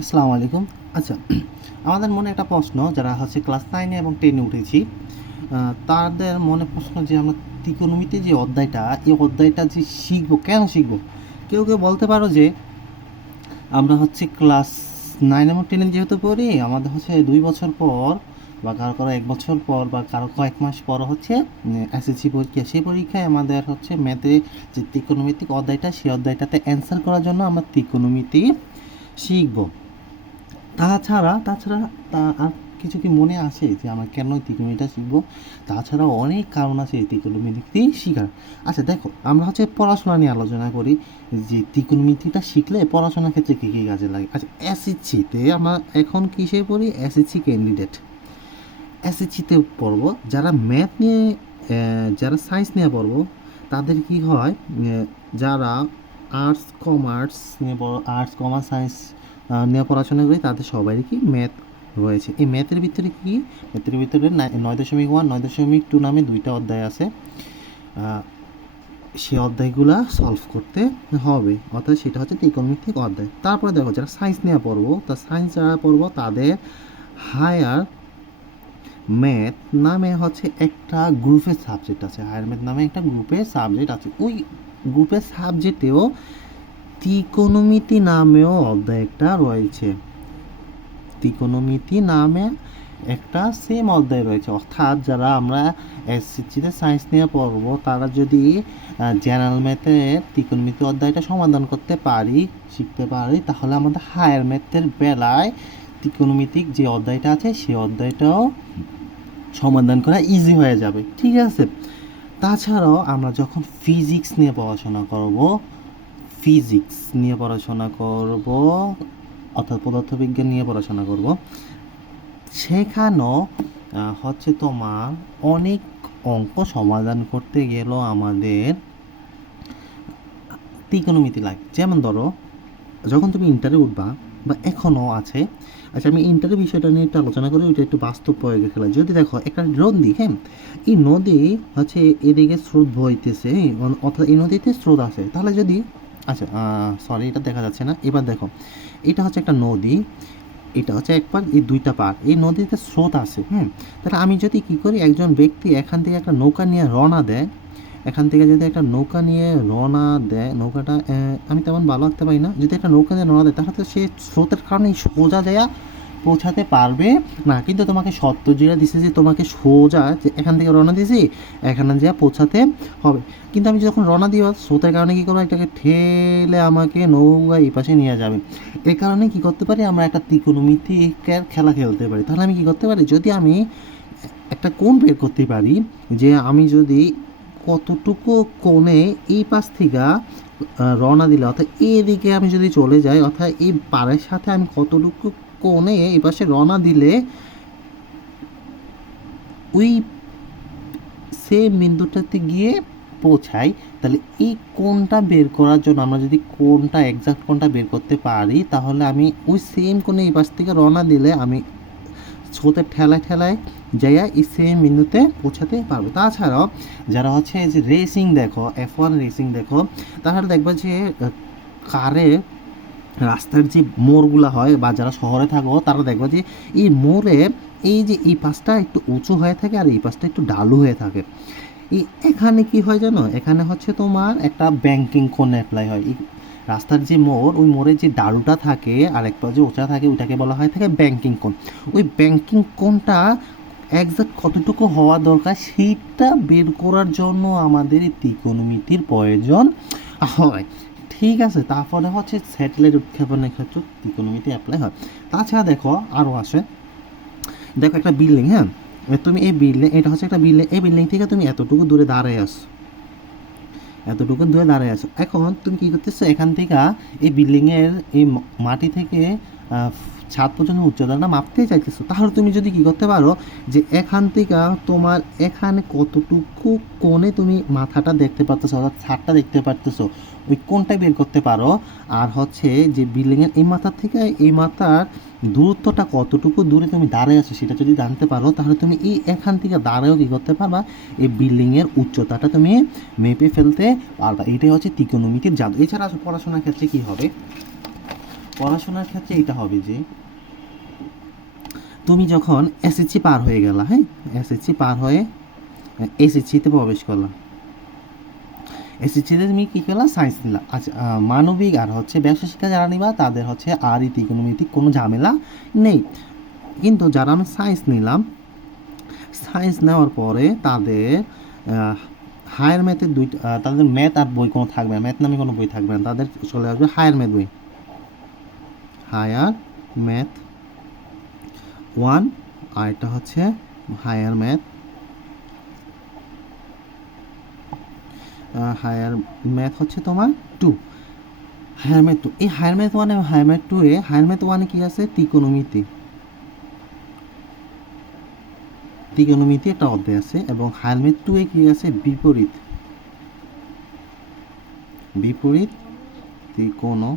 আসসালামু আলাইকুম। আচ্ছা, আমাদের মনে একটা প্রশ্ন, যারা হচ্ছে ক্লাস 9 এবং 10 এ উঠেছি, তাদের মনে প্রশ্ন যে আমরা ত্রিকোণমিতি যে অধ্যায়টা, এই অধ্যায়টা যে শিখবো, কেন শিখবো? কেউ বলতে পারো যে আমরা হচ্ছে ক্লাস 9 এবং 10 এ যেহেতু পড়ি, আমাদের হচ্ছে 2 বছর পর বা কারো 1 বছর পর বা কারো কয়েক মাস পর হচ্ছে এসএসসি পরীক্ষা। সেই পরীক্ষায় আমাদের হচ্ছে ম্যাথে যে ত্রিকোণমিতিক অধ্যায়টা, সেই অধ্যায়টাতে অ্যান্সার করার জন্য আমরা ত্রিকোণমিতি শিখবো। তাছাড়া আর কিছু কি মনে আসে যে আমরা কেন ত্রিকোণমিতিটা শিখবো? তাছাড়াও অনেক কারণ আছে এই ত্রিকোণমিতি শিখার। আচ্ছা দেখো, আমরা হচ্ছে পড়াশোনা নিয়ে আলোচনা করি যে ত্রিকোণমিতিটা শিখলে পড়াশোনার ক্ষেত্রে কী কী কাজে লাগে। আচ্ছা, এসএসসিতে আমরা এখন কিসে পড়ি? এসএসসি ক্যান্ডিডেট এসএসসিতে পড়বো। যারা ম্যাথ নিয়ে যারা সায়েন্স নিয়ে পড়বো তাদের কি হয়, যারা আর্টস কমার্স সায়েন্স নিয়ে পড়াশোনা করি তাদের সবারই কি ম্যাথ রয়েছে। এই ম্যাথের ভিতরে কি, ম্যাথের ভিতরে 9.1 9.2 নামে দুইটা অধ্যায় আছে। সেই অধ্যায়গুলা সলভ করতে হবে, অর্থাৎ সেটা হচ্ছে ত্রিকোণমিতিক অধ্যায়। তারপরে দেখো, যারা সায়েন্স নিয়ে পড়বো, সায়েন্স যারা পড়বো তাদের হায়ার ম্যাথ নামে হচ্ছে একটা গ্রুপের সাবজেক্ট আছে। হায়ার ম্যাথ নামে একটা গ্রুপের সাবজেক্ট আছে। ওই গ্রুপের সাবজেক্টেও ত্রিকোণমিতি নামেও অধ্যায় একটা রয়েছে। ত্রিকোণমিতি নামে একটা সেম অধ্যায় রয়েছে। অর্থাৎ যারা আমরা এসএসসিতে সায়েন্স নিয়ে পড়বো তারা যদি জেনারেল ম্যাথের ত্রিকোণমিতি অধ্যায়টা সমাধান করতে পারি, শিখতে পারি, তাহলে আমাদের হায়ার ম্যাথের বেলায় ত্রিকোণমিতিক যে অধ্যায়টা আছে সেই অধ্যায়টাও সমাধান করা ইজি হয়ে যাবে। ঠিক আছে। তাছাড়াও আমরা যখন ফিজিক্স নিয়ে পড়াশোনা করব, অর্থাৎ পদার্থবিজ্ঞান নিয়ে পড়াশোনা করব, সেখানেও হচ্ছে তোমার অনেক অঙ্ক সমাধান করতে গেলেও আমাদের ত্রিকোণমিতি লাগে। যেমন ধরো, যখন তুমি ইন্টারে উঠবা বা এখনও আছে। আচ্ছা, আমি ইন্টারের বিষয়টা নিয়ে একটু আলোচনা করি, ওইটা একটু বাস্তব প্রয়োগে খেলা। যদি দেখো একটা নদী, হ্যাঁ, এই নদী হচ্ছে এদিকে স্রোত বইতেছে, অর্থাৎ এই নদীতে স্রোত আছে। তাহলে যদি, আচ্ছা সরি, এটা দেখা যাচ্ছে না, এবার দেখো, এটা হচ্ছে একটা নদী, এটা হচ্ছে এক পার, এই দুইটা পার, এই নদীতে স্রোত আছে। তাহলে আমি যদি কি করি, একজন ব্যক্তি এখান থেকে একটা নৌকা নিয়ে রওনা দেয়, এখান থেকে যদি একটা নৌকা নিয়ে রওনা দেয়, নৌকাটা আমি তেমন ভালো আঁকতে পারি না, যদি একটা নৌকা নিয়ে রওনা দেয় তাহলে তো সে স্রোতের কারণে সোজা দেয়া পৌঁছাতে পারবে না। কিন্তু তোমাকে শর্ত যেটা দিছে যে তোমাকে সোজা যে এখান থেকে রওনা দিয়েছি এখানে যা পৌঁছাতে হবে। কিন্তু আমি যখন রওনা দিব, স্রোতের কারণে কী করবো, এটাকে ঠেলে আমাকে নৌকা এই পাশে নিয়ে যাবে। এই কারণে কি করতে পারি, আমরা একটা ত্রিকোণমিতিকের খেলা খেলতে পারি। তাহলে আমি কি করতে পারি, যদি আমি একটা কোণ বের করতে পারি, যে আমি যদি কতটুকু কোণে এই পাশ থেকে রওনা দিলে, অর্থাৎ এদিকে আমি যদি চলে যাই, অর্থাৎ এই পাড়ের সাথে আমি কতটুকু কোণে এই পাশে রওনা দিলে ওই সেম বিন্দুটাতে গিয়ে পৌঁছাই। তাহলে এই কোণটা বের করার জন্য আমরা যদি এক্সাক্ট কোণটা বের করতে পারি, তাহলে আমি ওই সেম কোণে এই পাশ থেকে রওনা দিলে আমি স্রোতের ঠেলায় যাইয়া এই সেম বিন্দুতে পৌঁছাতে পারবো। তাছাড়াও যারা হচ্ছে যে রেসিং দেখো, F1 রেসিং দেখো, তাহলে দেখবে যে কারে রাস্তার যে মোড়গুলো হয়, বা যারা শহরে থাকো তারা দেখবে যে এই মোড়ে এই যে এই পাশটা একটু উঁচু হয়ে থাকে আর এই পাশটা একটু ডালু হয়ে থাকে। এখানে কি হয় জানো, এখানে হচ্ছে তোমার একটা ব্যাংকিং কোণ অ্যাপ্লাই হয়। এই রাস্তার যে মোড়, ওই মোড়ের যে ডালুটা থাকে আর এক পাশে উঁচা থাকে, ওইটাকে বলা হয় থাকে ব্যাংকিং কোণ। ওই ব্যাংকিং কোণটা একজ্যাক্ট কতটুকু হওয়া দরকার সেইটা বের করার জন্য আমাদের এই ত্রিকোণমিতির প্রয়োজন হয়। ঠিক আছে। তারপরে হচ্ছে স্যাটেলাইট উৎক্ষেপণের ক্ষেত্রে ত্রিকোণমিতি অ্যাপ্লাই হয়। তাছাড়া দেখো আরও আসে, দেখো একটা বিল্ডিং, হ্যাঁ, তুমি এই বিল্ডিং, এটা হচ্ছে একটা বিল্ডিং, এই বিল্ডিং থেকে তুমি এতটুকু দূরে দাঁড়ায় আসো, এখন তুমি কী করতেছো, এখান থেকে এই বিল্ডিংয়ের এই মাটি থেকে ছাদ পর্যন্ত উচ্চতাটা মাপতে চাইতেছো। তাহলে তুমি যদি কী করতে পারো, যে এখান থেকে তোমার এখানে কতটুকু কোণে তুমি মাথাটা দেখতে পারতেছো, অর্থাৎ ছাদটা দেখতে পারতেছো, ওই কোণটা বের করতে পারো। আর হচ্ছে যে বিল্ডিংয়ের এই মাথার থেকে এই মাথার দূরত্বটা কতটুকু দূরে তুমি দাঁড়িয়ে আছো সেটা যদি জানতে পারো, তাহলে তুমি এই এখান থেকে দাঁড়ায়ও কী করতে পারবা, এই বিল্ডিংয়ের উচ্চতাটা তুমি মেপে ফেলতে পারবা। এটাই হচ্ছে ত্রিকোণমিতির জাদু। এছাড়া পড়াশোনার ক্ষেত্রে কী হবে, পড়াশোনার ক্ষেত্রে এটা হবে যে তুমি যখন এসএসসি পার হয়ে গেলা, হ্যাঁ, এসএসসি পার হয়ে এসএসসিতে প্রবেশ করলা, এসএসসিতে তুমি কী করলা, সায়েন্স নিলা। আচ্ছা, মানবিক আর হচ্ছে ব্যবসা শিক্ষা যারা নিবা তাদের হচ্ছে আর ত্রিকোণমিতিক কোনো ঝামেলা নেই। কিন্তু যারা আমি সায়েন্স নিলাম, সায়েন্স নেওয়ার পরে তাদের হায়ার ম্যাথের তাদের ম্যাথ আর বই কোনো থাকবে না, ম্যাথ নামে কোনো বই থাকবে না, তাদের চলে আসবে হায়ার ম্যাথ বই, হায়ার ম্যাথ 1, আর এটা হচ্ছে হায়ার ম্যাথ হচ্ছে তোমার 2, হায়ার ম্যাথ 2। এই হায়ার ম্যাথ 1 এবং হায়ার ম্যাথ 2 এ হায়ার ম্যাথ 1 কি আছে, ত্রিকোণমিতি একটা অধ্যায় আছে, এবং হায়ার ম্যাথ 2 এ কি আছে, বিপরীত ত্রিকোণমিতি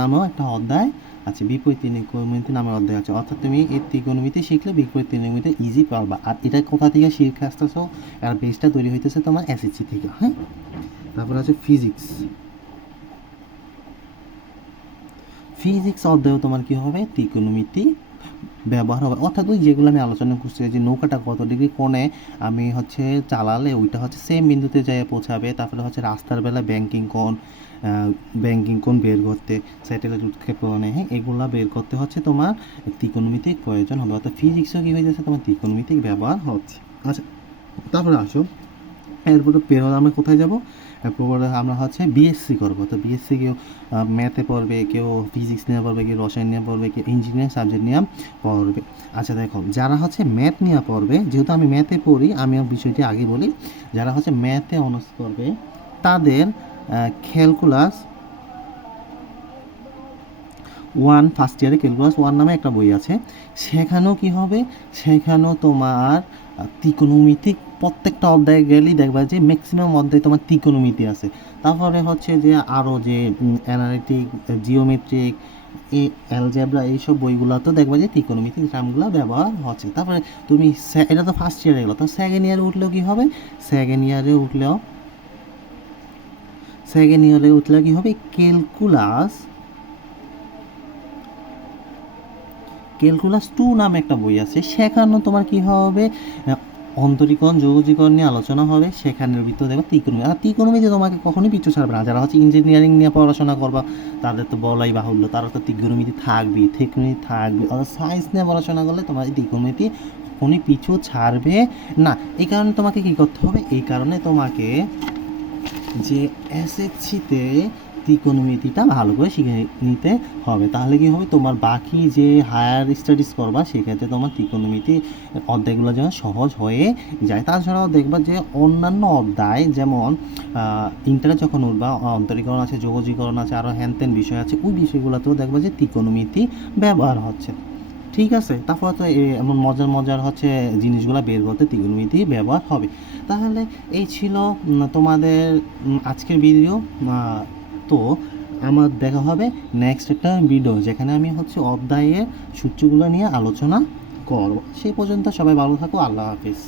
নামেও একটা অধ্যায় আছে, বিপরীত ত্রিকোণমিতি নামের অধ্যায় আছে। অর্থাৎ তুমি এই ত্রিকোণমিতি শিখলে বিপরীত ত্রিকোণমিতি ইজি পারবা। আর এটা কোথা থেকে শিখে আসতেছ, আর বেসটা তৈরি হইতেছে তোমার এসএসসি থেকে, হ্যাঁ। তারপরে আছে ফিজিক্স অধ্যায়েও তোমার কি হবে, ত্রিকোণমিতি ব্যবহার হবে। অর্থাৎ ওই যেগুলো আমি আলোচনা করছি, যে নৌকাটা কত ডিগ্রি কোণে আমি হচ্ছে চালালে ওইটা হচ্ছে সেম বিন্দুতে যেয়ে পৌঁছাবে। তারপরে হচ্ছে রাস্তার বেলা ব্যাংকিং কোণ বের করতে, স্যাটেলাইট উৎক্ষেপণে, হ্যাঁ, এগুলা বের করতে হচ্ছে তোমার ত্রিকোণমিতিক প্রয়োজন হবে। অর্থাৎ ফিজিক্সও কী হয়ে যাচ্ছে, তোমার ত্রিকোণমিতিক ব্যবহার হচ্ছে। আচ্ছা, তারপরে আসো, এরপরে পেরোলে আমরা কোথায় যাব, এরপরে আমরা হচ্ছে বিএসসি করবো। তো বিএসসি কেউ ম্যাথে পড়বে, কেউ ফিজিক্স নিয়ে পড়বে, কেউ রসায়ন নিয়ে পড়বে, কেউ ইঞ্জিনিয়ারিং সাবজেক্ট নিয়ে পড়বে। আচ্ছা দেখো, যারা হচ্ছে ম্যাথ নিয়ে পড়বে, যেহেতু আমি ম্যাথে পড়ি, আমি বিষয়টি আগে বলি, যারা হচ্ছে ম্যাথে অনার্স করবে তাদের ক্যালকুলাস 1 ফার্স্ট ইয়ারে ক্যালকুলাস 1 নামে একটা বই আছে। সেখানেও কি হবে, সেখানেও তোমার ত্রিকোণমিতিক প্রত্যেকটা অধ্যায়ে গেলেই দেখবা যে ম্যাক্সিমাম অধ্যায়ে তোমার ত্রিকোণমিতি আছে। তারপরে হচ্ছে যে আরও যে অ্যানালিটিক, জিওমেট্রিক, অ্যালজেব্রা, এইসব বইগুলো তো দেখবা যে ত্রিকোণমিতিক টার্মগুলো ব্যবহার হচ্ছে। তারপরে তুমি এটা তো ফার্স্ট ইয়ারে গেলো, তো সেকেন্ড ইয়ারে উঠলেও কি হবে, সেকেন্ড ইয়ারে উঠলেও কি হবে, ক্যালকুলাস 2 নামে একটা বই আছে। সেখানেও তোমার কি হবে, অন্তরীকরণ, যৌগীকরণ নিয়ে আলোচনা হবে। সেখানের ভিতরে দেখো ত্রিকোণমিতি। আর ত্রিকোণমিতি তোমাকে কখনোই পিছু ছাড়বে না। যারা হচ্ছে ইঞ্জিনিয়ারিং নিয়ে পড়াশোনা করবা তাদের তো বলাই বাহুল্য, তারা তো ত্রিকোণমিতি থাকবে। অর্থাৎ সায়েন্স নিয়ে পড়াশোনা করলে তোমার এই ত্রিকোণমিতি কখনোই পিছু ছাড়বে না। এই কারণে তোমাকে কি করতে হবে, এই কারণে তোমাকে যে এসএসসিতে ত্রিকোণমিতিটা ভালো করে শিখে নিতে হবে। তাহলে কি হবে, তোমার বাকি যে হায়ার স্টাডিজ করবা সেক্ষেত্রে তোমার ত্রিকোণমিতি অধ্যায়গুলো যেন সহজ হয়ে যায়। তাছাড়াও দেখবা যে অন্যান্য অধ্যায়, যেমন ইন্টারে যখন উঠবা, অন্তরীকরণ আছে, যৌগীকরণ আছে, আরও হ্যান ত্যান বিষয় আছে, ওই বিষয়গুলোতেও দেখবা যে ত্রিকোণমিতি ব্যবহার হচ্ছে। ঠিক আছে, তারপর তো এমন মজার হচ্ছে জিনিসগুলো বের করতে ত্রিকোণমিতি ব্যবহার হবে। তাহলে এই ছিল তোমাদের আজকের ভিডিও। তো আমার দেখা হবে নেক্সট একটা ভিডিও, যেখানে আমি হচ্ছে অধ্যায়ের সূত্রগুলো নিয়ে আলোচনা করব। সেই পর্যন্ত সবাই ভালো থাকো, আল্লাহ হাফিজ।